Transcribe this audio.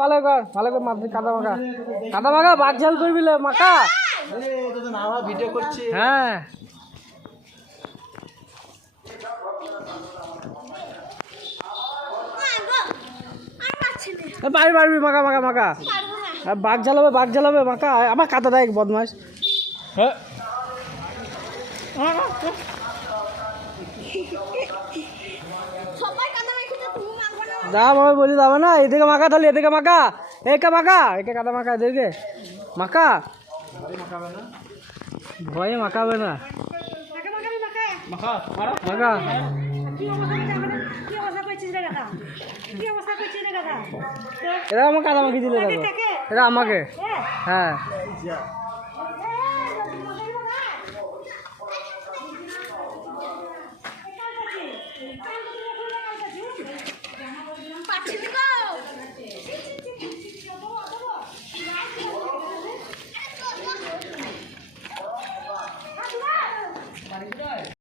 ভালো কর মাছ কাদা মাখা বাঘ ঝাল করবি মাখা ভিডিও করছি। হ্যাঁ পারবি মাখা বাঘ ঝালাবে মাখা আমার কাদা দেয় বদমাস। হ্যাঁ যা আমি বলি যাবে না, এদিকে মাখা তাহলে এদিকে মাখা একে কাদা মাখা এদিকে মাখা ভয়ে মাখাবে না মাখা। এরা আমাকে কাদা মাখি দিলে এরা আমাকে। হ্যাঁ